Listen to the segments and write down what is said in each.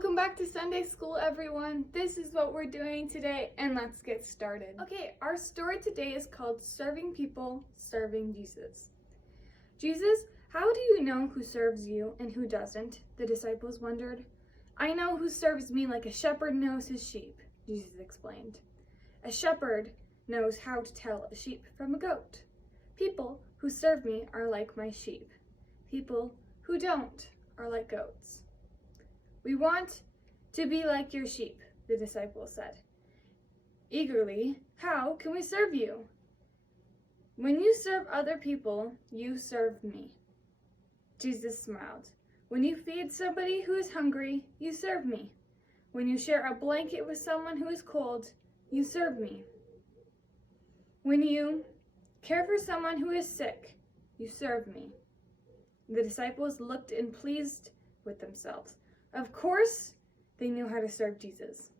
Welcome back to Sunday School, everyone. This is what we're doing today, and let's get started. Okay, our story today is called Serving People, Serving Jesus. Jesus, how do you know who serves you and who doesn't? The disciples wondered. I know who serves me like a shepherd knows his sheep, Jesus explained. A shepherd knows how to tell a sheep from a goat. People who serve me are like my sheep. People who don't are like goats. We want to be like your sheep, the disciples said. Eagerly, how can we serve you? When you serve other people, you serve me. Jesus smiled. When you feed somebody who is hungry, you serve me. When you share a blanket with someone who is cold, you serve me. When you care for someone who is sick, you serve me. The disciples looked and pleased with themselves. Of course, they knew how to serve Jesus.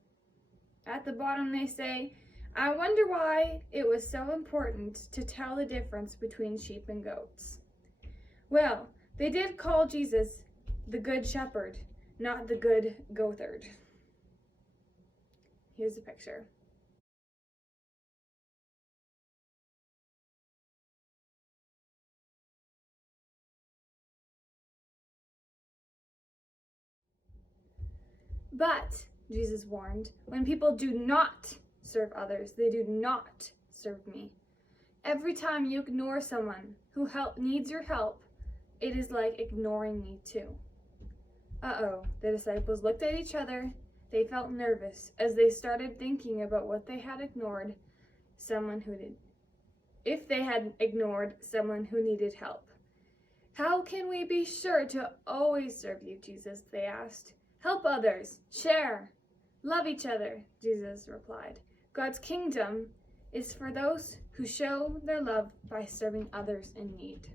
At the bottom, they say, I wonder why it was so important to tell the difference between sheep and goats. Well, they did call Jesus the Good Shepherd, not the Good Goatherd. Here's a picture. But, Jesus warned, when people do not serve others, they do not serve me. Every time you ignore someone who needs your help, it is like ignoring me too. Uh-oh, the disciples looked at each other. They felt nervous as they started thinking about what they had ignored if they had ignored someone who needed help. How can we be sure to always serve you, Jesus? They asked. Help others, share, love each other, Jesus replied. God's kingdom is for those who show their love by serving others in need.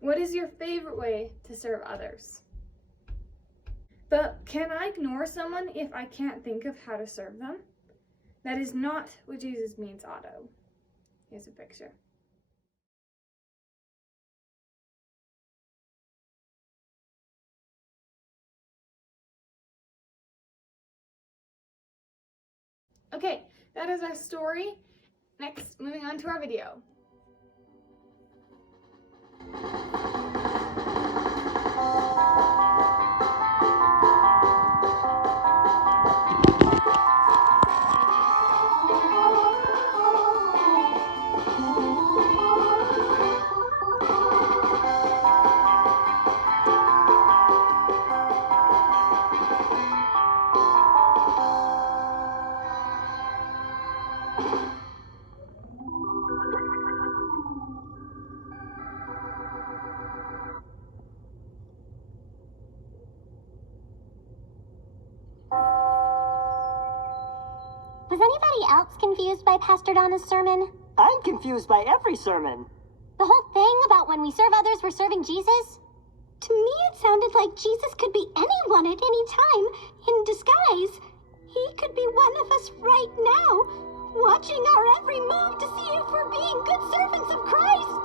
What is your favorite way to serve others? But can I ignore someone if I can't think of how to serve them? That is not what Jesus means, Otto. Here's a picture. Okay, that is our story. Next, moving on to our video. Was anybody else confused by Pastor Donna's sermon? I'm confused by every sermon. The whole thing about when we serve others, we're serving Jesus? To me, it sounded like Jesus could be anyone at any time, in disguise. He could be one of us right now, watching our every move to see if we're being good servants of Christ.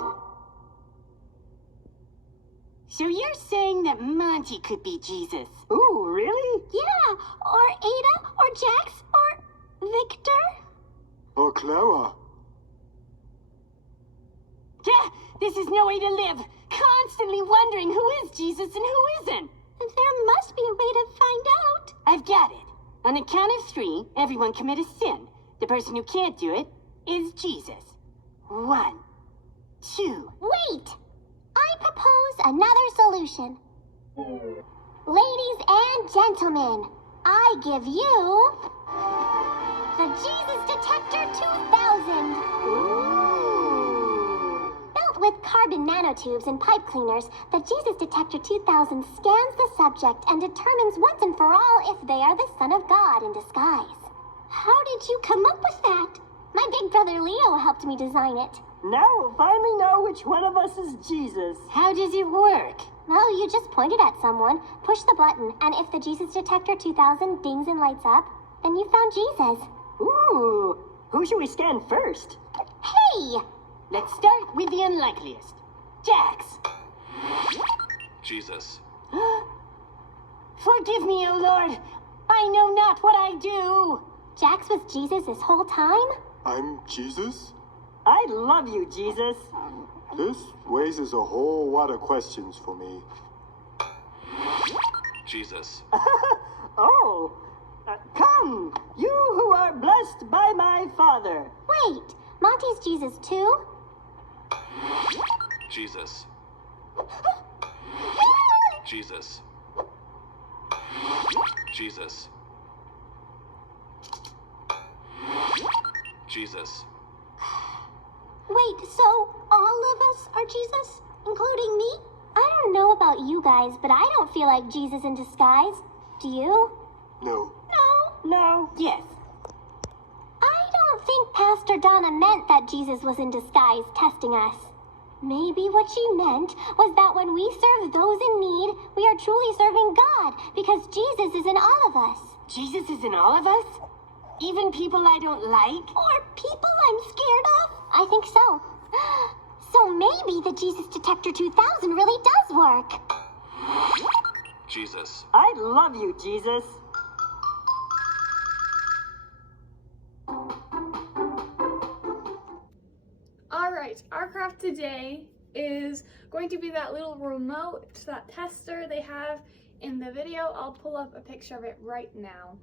So you're saying that Monty could be Jesus? Ooh, really? Yeah, or Ada, or Jax, or Victor? Or Clara. Yeah, this is no way to live. Constantly wondering who is Jesus and who isn't. There must be a way to find out. I've got it. On the count of 3, everyone commit a sin. The person who can't do it is Jesus. 1, 2. Wait! I propose another solution. Ladies and gentlemen, I give you the Jesus Detector 2000. Built with carbon nanotubes and pipe cleaners, the Jesus Detector 2000 scans the subject and determines once and for all if they are the Son of God in disguise. How did you come up with that? My big brother Leo helped me design it. Now we'll finally know which one of us is Jesus. How does it work? Well, you just point it at someone, push the button, and if the Jesus Detector 2000 dings and lights up, then you found Jesus. Ooh, who should we scan first? Hey! Let's start with the unlikeliest. Jax. Jesus. Forgive me, O Lord. I know not what I do. Jax was Jesus this whole time? I'm Jesus? I love you, Jesus. This raises a whole lot of questions for me. Jesus. Oh, come, you who are blessed by my Father. Wait, Monty's Jesus too? Jesus. Jesus. Jesus. Jesus. Wait, so all of us are Jesus? Including me? I don't know about you guys, but I don't feel like Jesus in disguise. Do you? No. No. No, yes. I don't think Pastor Donna meant that Jesus was in disguise testing us. Maybe what she meant was that when we serve those in need, we are truly serving God, because Jesus is in all of us. Jesus is in all of us? Even people I don't like? Or people I'm scared of? I think so. So maybe the Jesus Detector 2000 really does work. Jesus. I love you, Jesus. Alright, our craft today is going to be that little remote, that tester they have in the video. I'll pull up a picture of it right now.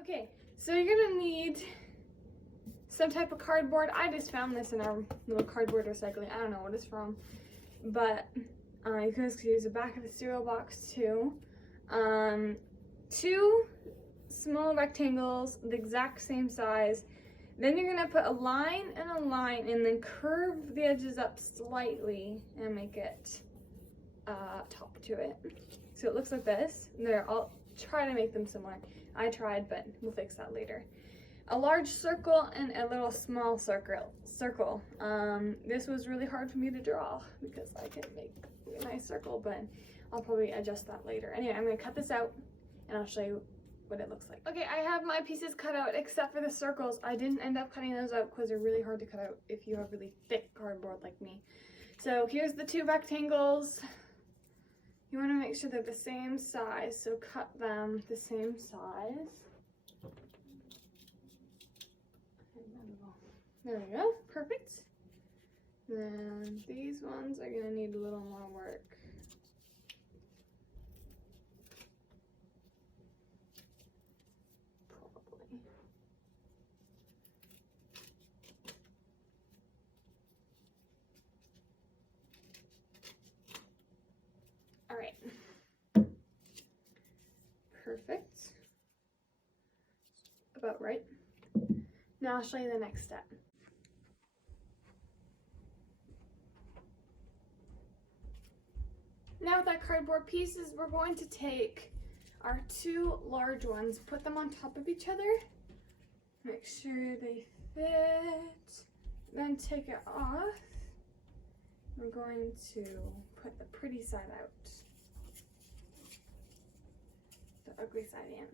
Okay, so you're gonna need some type of cardboard. I just found this in our little cardboard recycling. I don't know what it's from, but you can just use the back of the cereal box too. 2 small rectangles, the exact same size. Then you're gonna put a line and then curve the edges up slightly and make it top to it. So it looks like this. I'll try to make them similar. I tried, but we'll fix that later. A large circle and a little small circle. This was really hard for me to draw because I can make a nice circle, but I'll probably adjust that later. Anyway, I'm gonna cut this out and I'll show you what it looks like. Okay, I have my pieces cut out except for the circles. I didn't end up cutting those out because they're really hard to cut out if you have really thick cardboard like me. So here's the 2 rectangles. You want to make sure they're the same size, so cut them the same size. There we go, perfect. Then these ones are gonna need a little more work. Probably. All right. Perfect. About right. Now I'll show you the next step. Now with our cardboard pieces, we're going to take our 2 large ones, put them on top of each other, make sure they fit, then take it off. We're going to put the pretty side out, the ugly side in.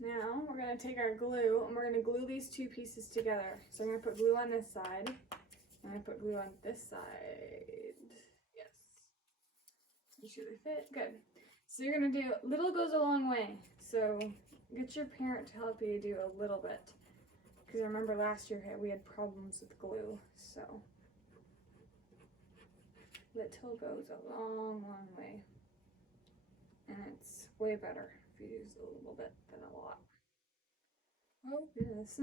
Now we're going to take our glue and we're going to glue these 2 pieces together. So I'm going to put glue on this side and I put glue on this side. Yes. Make sure they fit. Good. So you're going to do, little goes a long way. So get your parent to help you do a little bit. Because I remember last year we had problems with glue. So little goes a long, long way. And it's way better if you use a little bit than a lot. Oh, goodness.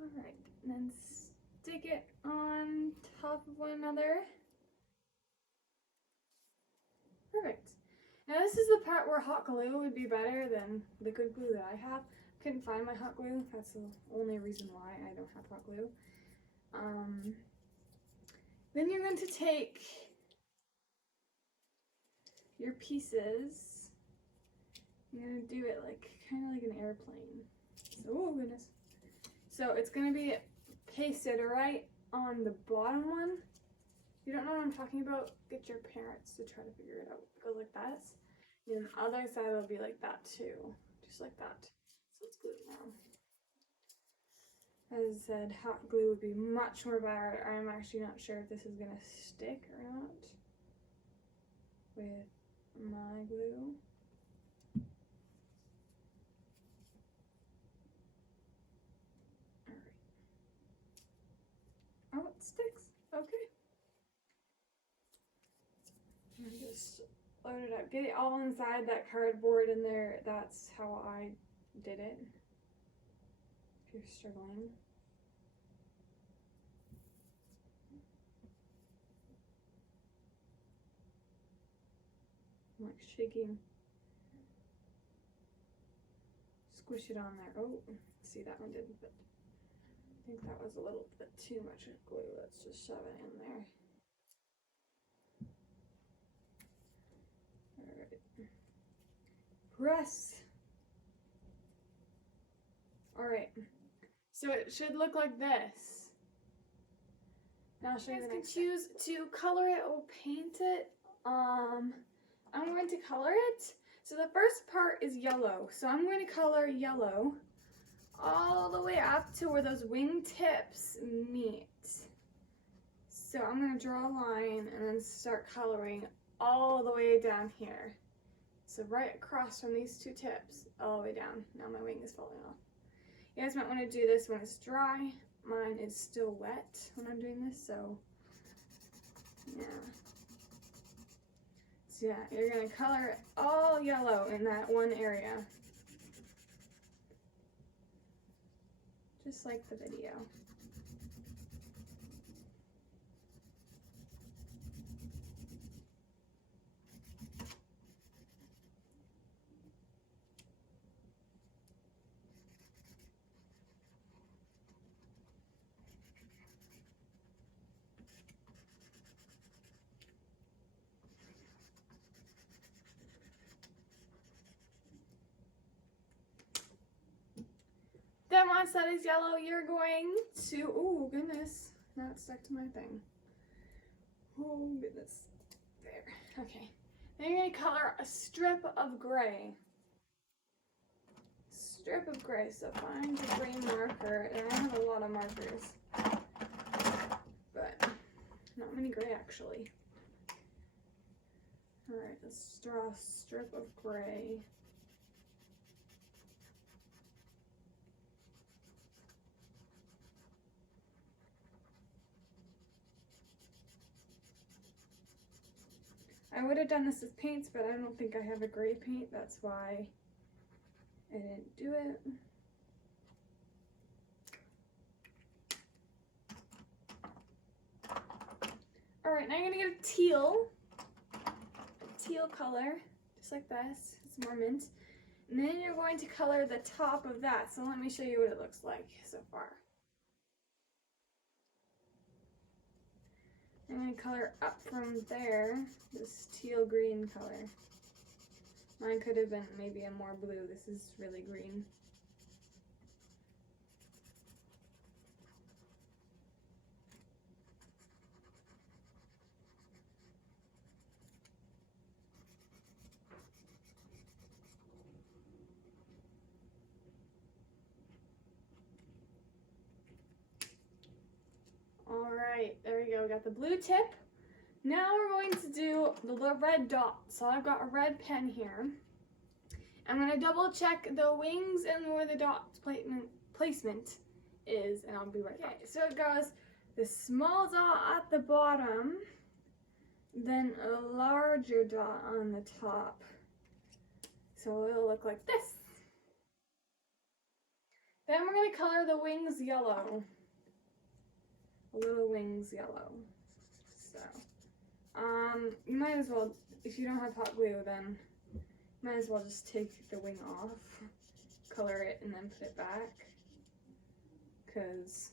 Alright, and then stick it on top of one another. Perfect. Now this is the part where hot glue would be better than liquid glue that I have. Couldn't find my hot glue. That's the only reason why I don't have hot glue. Then you're going to take your pieces. You're going to do it like kind of like an airplane. So, oh goodness. So it's going to be pasted right on the bottom one. If you don't know what I'm talking about, get your parents to try to figure it out. It goes like that. And the other side will be like that too. Just like that. So let's glue it now. As I said, hot glue would be much more better. I'm actually not sure if this is gonna stick or not with my glue. Alright. Oh, it sticks. Okay. Just load it up. Get it all inside that cardboard in there. That's how I did it. If you're struggling. I'm like shaking. Squish it on there. Oh, see, that one didn't fit. I think that was a little bit too much glue. Let's just shove it in there. Alright. Press. Alright. So it should look like this. Now I'll show you. You guys can choose to color it or paint it. I'm going to color it. So the first part is yellow. So I'm going to color yellow all the way up to where those wingtips meet. So I'm going to draw a line and then start coloring all the way down here. So right across from these two tips, all the way down. Now my wing is falling off. You guys might want to do this when it's dry. Mine is still wet when I'm doing this, so yeah. So yeah, you're gonna color it all yellow in that one area. Just like the video. Then once that is yellow, you're going to, oh goodness, now it's stuck to my thing. Oh goodness, there, okay. Then you're gonna color a strip of gray. Strip of gray, so find a gray marker, and I have a lot of markers, but not many gray actually. All right, let's draw a strip of gray. I would have done this with paints, but I don't think I have a gray paint. That's why I didn't do it. All right, now you're gonna get a teal color, just like this. It's more mint. And then you're going to color the top of that. So let me show you what it looks like so far. I'm going to color up from there, this teal green color. Mine could have been maybe a more blue. This is really green. Alright, there we go. We got the blue tip. Now we're going to do the red dot. So I've got a red pen here. I'm going to double check the wings and where the dot placement is, and I'll be right back. Okay, so it goes the small dot at the bottom, then a larger dot on the top. So it'll look like this. Then we're going to color the wings yellow. Little wings yellow. So, you might as well, if you don't have hot glue, then you might as well just take the wing off, color it, and then put it back. Because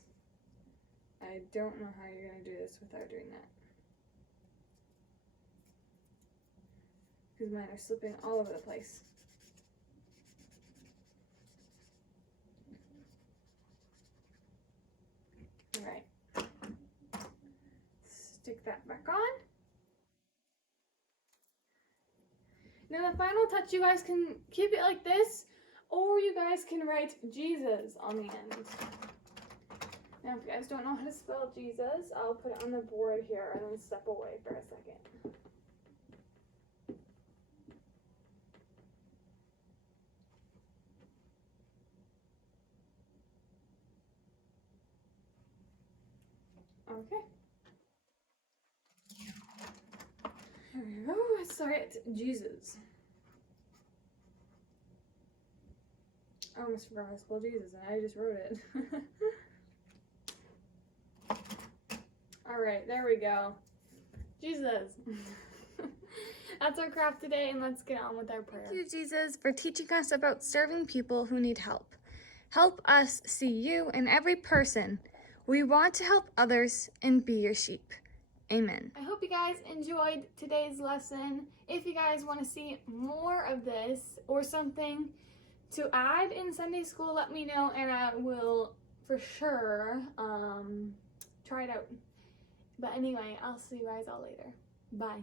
I don't know how you're going to do this without doing that. Because mine are slipping all over the place. Alright. Stick that back on. Now the final touch, you guys can keep it like this, or you guys can write Jesus on the end. Now, if you guys don't know how to spell Jesus, I'll put it on the board here and then step away for a second. Okay. There we go. Let's start Jesus. I almost forgot how to spell Jesus and I just wrote it. Alright, there we go. Jesus. That's our craft today, and let's get on with our prayer. Thank you, Jesus, for teaching us about serving people who need help. Help us see you in every person. We want to help others and be your sheep. Amen. I hope you guys enjoyed today's lesson. If you guys want to see more of this or something to add in Sunday school, let me know and I will for sure try it out. But anyway, I'll see you guys all later. Bye.